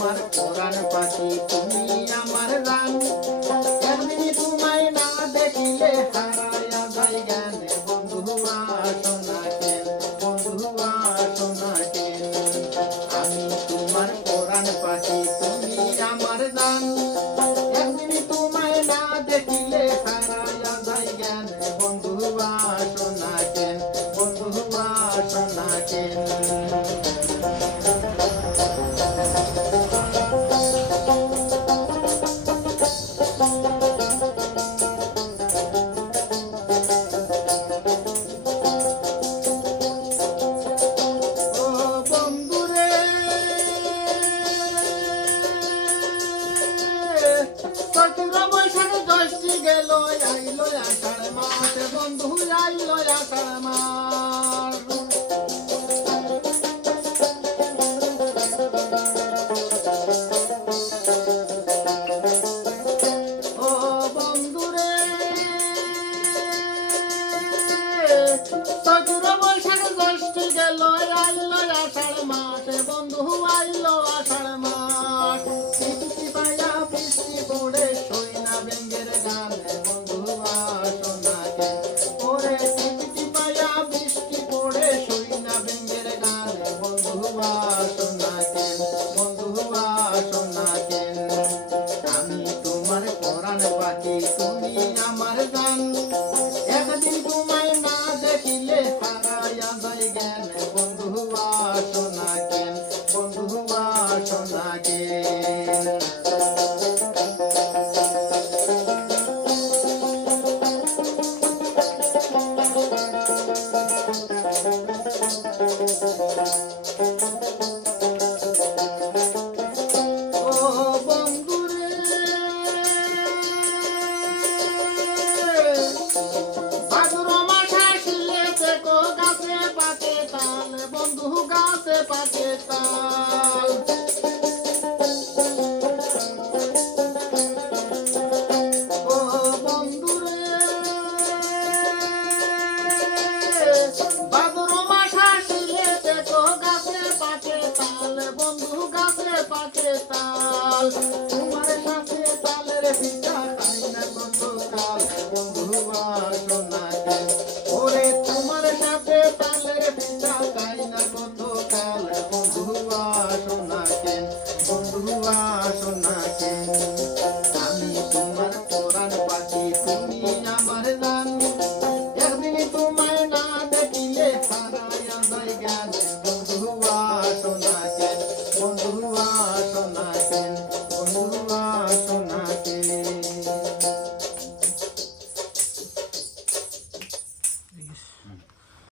তোমার পরাণ পাখি তুমি আমার রান এমনি তোমায় না দেখিলে হারায়া যায় জ্ঞান বন্ধু আসো না কেন বন্ধু আসো না কেন আমি তোমার পরাণ পাখি তুমি আমার রান এমনি তোমায় না দেখিলে হারায়া যায় জ্ঞান বন্ধু আসো না কেন বন্ধু আসো না কেন গেল আইলো আষাঢ় মাস বন্ধু আইলো আষাঢ় মাস ও বন্ধুরে চৈত্র বৈশাখ জ্যৈষ্ঠী গেল আইলো আষাঢ় মাস বন্ধু আইলো আষাঢ় মাস বৃষ্টি পাইয়া বৃষ্টি পড়ে সই না ব্যঙ্গের গান বন্ধু আসো না কেন ওরে বৃষ্টি পাইয়া বৃষ্টি পড়ে সই না ব্যঙ্গের গান বন্ধু আসো না কেন বন্ধু আসো না কেন আমি তোমার পরাণ পাখি তুমি আমার গান একদিন তোমায় না দেখিলে হারায়া যায় জ্ঞান বন্ধু আসো না কেন বন্ধু আসো না কেন পাকিস্তান ও বন্ধুরে ভাদ্র মাস আসিলে দেখো গাছে পাকে তাল বন্ধু গাছে পাকে তাল তোমার সাথে তালের পিঠা খাই না কত কাল বন্ধু আসো না কেন ওরে তোমার সাথে তালের পিঠা খাই না কত কাল বন্ধু আসো না কেন বন্ধু